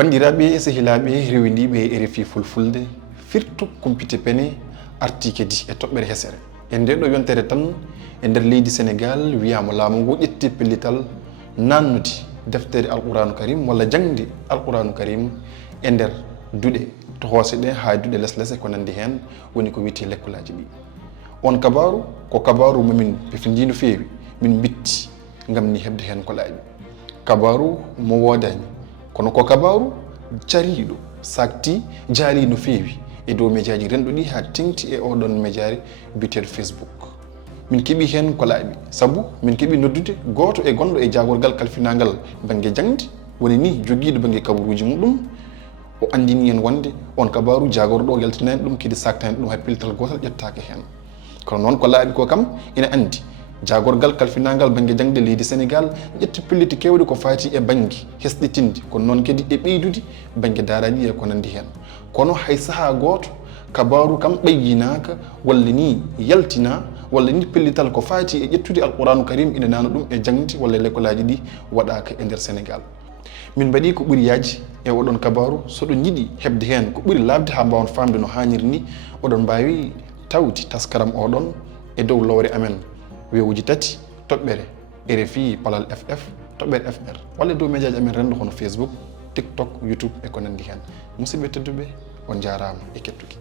bandiraɓe sehilaɓe rewindiɓe RFI fulfulde firtu kumpite pene arti kedi e toɓɓere hesere e nde ɗo yontere tan e nder leydi Sénégal wiyama laamu ngu ƴetti pellital nannude deftere alquranu karim walla jangde alquranu karim e nder duuɗe to hoose ɗe ha duuɗe less ko nandi hen woni ko wiyete lekkulaji ɗi. On kabaru ko kabaru momin pefindi no feewi min bitti ngam ni hebde hen ko laaɓi. Kabaru mo wodani kono ko kabaru cariɗo sakti jaali no feewi e dow médiaji renɗo ɗi ha tengti e oɗon médiari biteɗo Facebook. Min keeɓi hen ko laaɓi saabu min keeɓi noddude goto e gonɗo e jagorgal kalfinagal banggue jangde woni ni joguiɗo banggue kabaruji muɗum o andini en wonde on kabaru jagorɗo o yaltinani ɗum kadi saktani ɗum hay pellital gotal ƴettake hen. Kono noon ko laaɓi ko kam ina andi jagorgal kalfinagal banggue jangde leydi Sénégal ƴetti pelliti kewɗe ko fati e banggue hesɗitinde kono noon kadi e ɓeydude banggue daraji e ko nandi hen. Kono hay saaha goto kabaru kam ɓayyinaka walla ni yaltina walla ni pellital ko fati e ƴettude alquranu karim ina nana ɗum e jangde walla l'écolaji ɗi waɗaka e nder Sénégal. Min mbaɗi ko ɓuuri yaaji e oɗon kabaru soɗon yiiɗi hebde hen ko ɓuuri labde ha mbawon famde no hanniri ni oɗon mbawi tawde taskaram oɗon e dow lowre amen wewuji tati toɓɓere RFI Palal FF toɓɓere FR walla dow médiaji amen rendo hono Facebook, TikTok, YouTube e ko nandi hen. Musidɓe tedduɓe on jarama e kettuki.